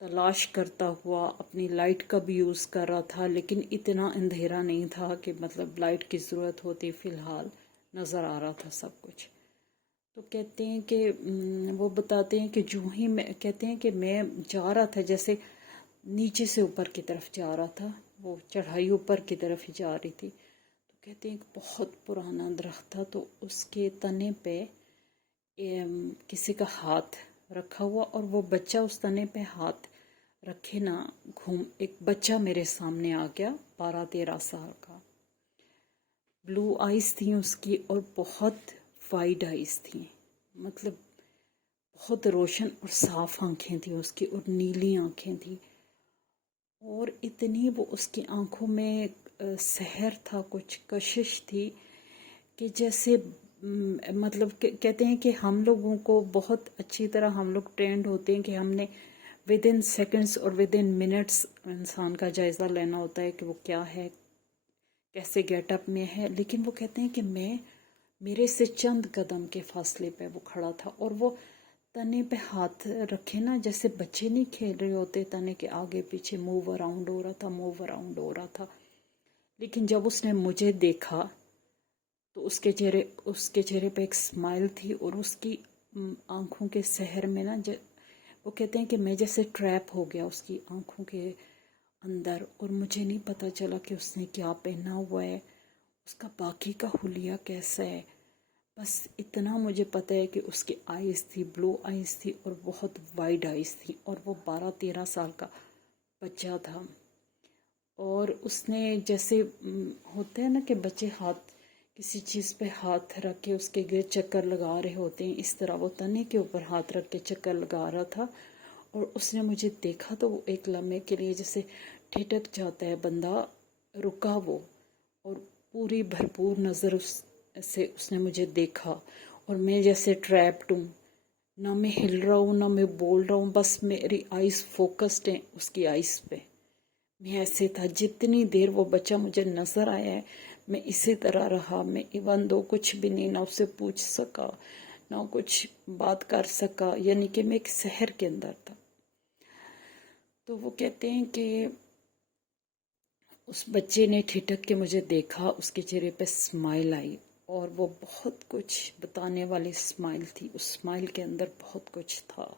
تلاش کرتا ہوا اپنی لائٹ کا بھی یوز کر رہا تھا، لیکن اتنا اندھیرا نہیں تھا کہ مطلب لائٹ کی ضرورت ہوتی، فی الحال نظر آ رہا تھا سب کچھ۔ تو کہتے ہیں کہ وہ بتاتے ہیں کہ جو ہی میں کہتے ہیں کہ میں جا رہا تھا، جیسے نیچے سے اوپر کی طرف جا رہا تھا، وہ چڑھائی اوپر کی طرف ہی جا رہی تھی، تو کہتے ہیں کہ بہت پرانا درخت تھا، تو اس کے تنے پہ کسی کا ہاتھ رکھا ہوا، اور وہ بچہ اس تنے پہ ہاتھ رکھے نا ایک بچہ میرے سامنے آ گیا، 12-13 سال کا، بلو آئیز تھیں اس کی، اور بہت وائڈ آئیز تھیں، مطلب بہت روشن اور صاف آنکھیں تھیں اس کی، اور نیلی آنکھیں تھیں، اور اتنی وہ اس کی آنکھوں میں سحر تھا، کچھ کشش تھی، کہ جیسے مطلب کہتے ہیں کہ ہم لوگوں کو بہت اچھی طرح ہم لوگ ٹرینڈ ہوتے ہیں کہ ہم نے ود ان سیکنڈس اور ود ان منٹس انسان کا جائزہ لینا ہوتا ہے کہ وہ کیا ہے، کیسے گیٹ اپ میں ہے، لیکن وہ کہتے ہیں کہ میرے سے چند قدم کے فاصلے پہ وہ کھڑا تھا، اور وہ تنے پہ ہاتھ رکھے نا، جیسے بچے نہیں کھیل رہے ہوتے، تنے کے آگے پیچھے موو اراؤنڈ ہو رہا تھا، لیکن جب اس نے مجھے دیکھا تو اس کے چہرے پہ ایک اسمائل تھی، اور اس کی آنکھوں کے سحر میں نا وہ کہتے ہیں کہ میں جیسے ٹریپ ہو گیا اس کی آنکھوں کے اندر، اور مجھے نہیں پتا چلا کہ اس نے کیا پہنا ہوا ہے، اس کا باقی کا حلیہ کیسا ہے، بس اتنا مجھے پتا ہے کہ اس کی آئیز تھی، بلو آئیز تھی، اور بہت وائڈ آئیز تھی، اور وہ 12-13 سال کا بچہ تھا، اور اس نے جیسے ہوتا ہے نا کہ بچے ہاتھ کسی چیز پہ ہاتھ رکھ کے اس کے گرد چکر لگا رہے ہوتے ہیں، اس طرح وہ تنے کے اوپر ہاتھ رکھ کے چکر لگا رہا تھا، اور اس نے مجھے دیکھا تو وہ ایک لمحے کے لیے جیسے ٹھٹک جاتا ہے بندہ، رکا وہ، اور پوری بھرپور نظر سے اس نے مجھے دیکھا، اور میں جیسے ٹریپڈ ہوں، نہ میں ہل رہا ہوں نہ میں بول رہا ہوں، بس میری آئیز فوکسڈ ہیں اس کی آئیز پہ، میں ایسے تھا، جتنی دیر وہ بچہ مجھے نظر آیا ہے میں اسی طرح رہا، میں ایون دو کچھ بھی نہیں، نہ اسے پوچھ سکا نہ کچھ بات کر سکا، یعنی کہ میں ایک سحر کے اندر تھا۔ تو وہ کہتے ہیں کہ اس بچے نے ٹھٹک کے مجھے دیکھا، اس کے چہرے پہ اسمائل آئی، اور وہ بہت کچھ بتانے والی اسمائل تھی، اس اسمائل کے اندر بہت کچھ تھا،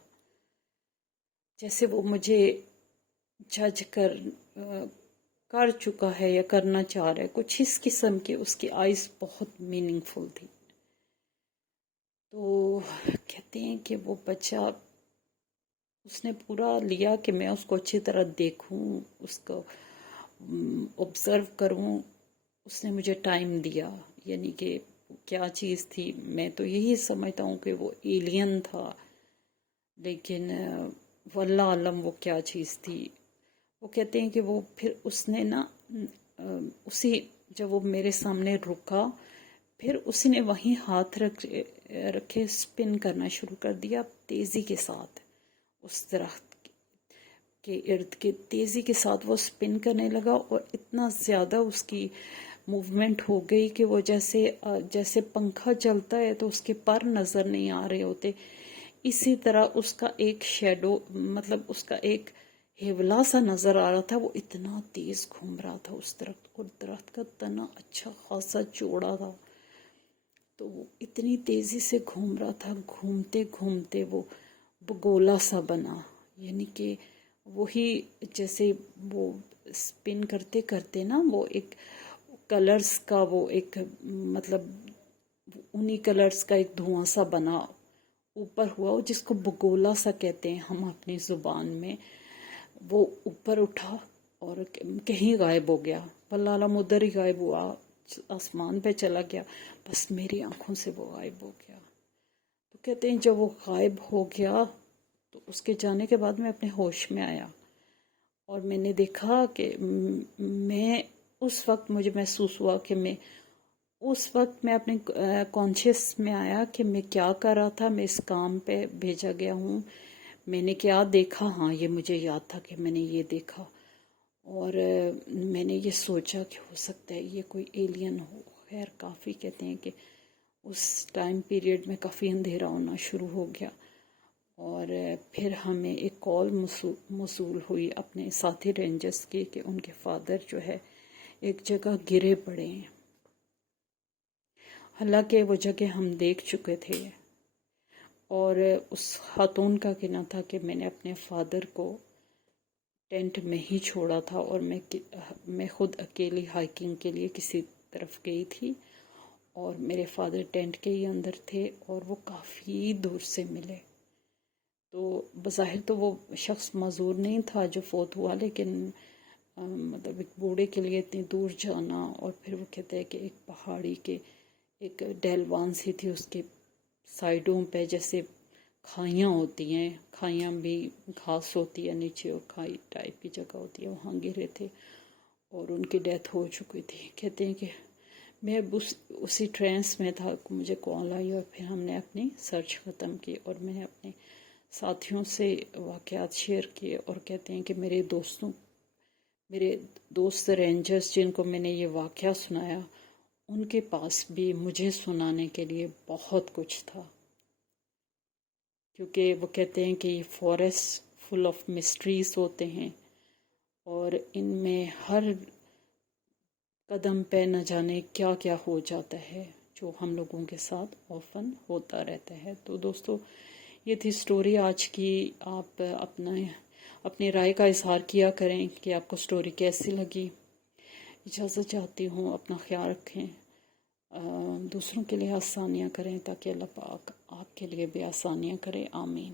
جیسے وہ مجھے جج کر چکا ہے یا کرنا چاہ رہا ہے، کچھ اس قسم کی اس کی آئیز بہت میننگ فل تھی۔ تو کہتے ہیں کہ وہ بچہ اس نے پورا لیا کہ میں اس کو اچھی طرح دیکھوں، اس کو آبزرو کروں، اس نے مجھے ٹائم دیا، یعنی کہ کیا چیز تھی، میں تو یہی سمجھتا ہوں کہ وہ ایلین تھا، لیکن واللہ عالم وہ کیا چیز تھی۔ وہ کہتے ہیں کہ وہ پھر اس نے نا جب وہ میرے سامنے رکا، پھر اس نے وہیں ہاتھ رکھے سپن کرنا شروع کر دیا تیزی کے ساتھ، اس درخت کے ارد کے تیزی کے ساتھ وہ سپن کرنے لگا، اور اتنا زیادہ اس کی موومنٹ ہو گئی کہ وہ جیسے پنکھا چلتا ہے تو اس کے پر نظر نہیں آ رہے ہوتے، اسی طرح اس کا ایک شیڈو، مطلب اس کا ایک ہیولا سا نظر آ رہا تھا، وہ اتنا تیز گھوم رہا تھا اس درخت، اور درخت کا تنا اچھا خاصا چوڑا تھا، تو وہ اتنی تیزی سے گھوم رہا تھا، گھومتے گھومتے وہ بگولا سا بنا، یعنی کہ وہی جیسے وہ سپن کرتے کرتے نا وہ ایک کلرز کا وہ ایک مطلب انہی کلرز کا ایک دھواں سا بنا اوپر ہوا، جس کو بگولا سا کہتے ہیں ہم اپنی زبان میں، وہ اوپر اٹھا اور کہیں غائب ہو گیا، واللہ عالم ادھر ہی غائب ہوا، آسمان پہ چلا گیا، بس میری آنکھوں سے وہ غائب ہو گیا۔ تو کہتے ہیں جب وہ غائب ہو گیا تو اس کے جانے کے بعد میں اپنے ہوش میں آیا، اور میں نے دیکھا کہ میں اس وقت مجھے محسوس ہوا کہ میں اپنے کانشیس میں آیا کہ میں کیا کر رہا تھا، میں اس کام پہ بھیجا گیا ہوں، میں نے کیا دیکھا، ہاں یہ مجھے یاد تھا کہ میں نے یہ دیکھا، اور میں نے یہ سوچا کہ ہو سکتا ہے یہ کوئی ایلین ہو۔ خیر کافی کہتے ہیں کہ اس ٹائم پیریڈ میں کافی اندھیرا ہونا شروع ہو گیا، اور پھر ہمیں ایک کال موصول ہوئی اپنے ساتھی رینجرز کی کہ ان کے فادر جو ہے ایک جگہ گرے پڑے ہیں. حالانکہ وہ جگہ ہم دیکھ چکے تھے اور اس خاتون کا کہنا تھا کہ میں نے اپنے فادر کو ٹینٹ میں ہی چھوڑا تھا اور میں خود اکیلی ہائکنگ کے لیے کسی طرف گئی تھی اور میرے فادر ٹینٹ کے ہی اندر تھے اور وہ کافی دور سے ملے. تو بظاہر تو وہ شخص معذور نہیں تھا جو فوت ہوا، لیکن مطلب ایک بوڑھے کے لیے اتنی دور جانا، اور پھر وہ کہتے ہیں کہ ایک پہاڑی کے ایک ڈیلوان سی تھی، اس کے سائڈوں پہ جیسے کھائیاں ہوتی ہیں، کھائیاں بھی گھاس ہوتی ہے نیچے اور کھائی ٹائپ کی جگہ ہوتی ہے، وہاں گرے تھے اور ان کی ڈیتھ ہو چکی تھی. کہتے ہیں کہ میں اسی ٹرینس میں تھا، مجھے کال آئی اور پھر ہم نے اپنی سرچ ختم کی اور میں نے اپنے ساتھیوں سے واقعات شیئر کیے، اور کہتے ہیں کہ میرے دوست رینجرز جن کو میں نے یہ واقعہ سنایا، ان کے پاس بھی مجھے سنانے کے لیے بہت کچھ تھا، کیونکہ وہ کہتے ہیں کہ یہ فارسٹ فل آف مسٹریز ہوتے ہیں اور ان میں ہر قدم پہ نہ جانے کیا کیا ہو جاتا ہے، جو ہم لوگوں کے ساتھ اوفن ہوتا رہتا ہے. تو دوستو، یہ تھی سٹوری آج کی. آپ اپنی رائے کا اظہار کیا کریں کہ آپ کو سٹوری کیسی لگی. اجازت چاہتی ہوں، اپنا خیال رکھیں، دوسروں کے لیے آسانیاں کریں تاکہ اللہ پاک آپ کے لیے بھی آسانیاں کرے. آمین.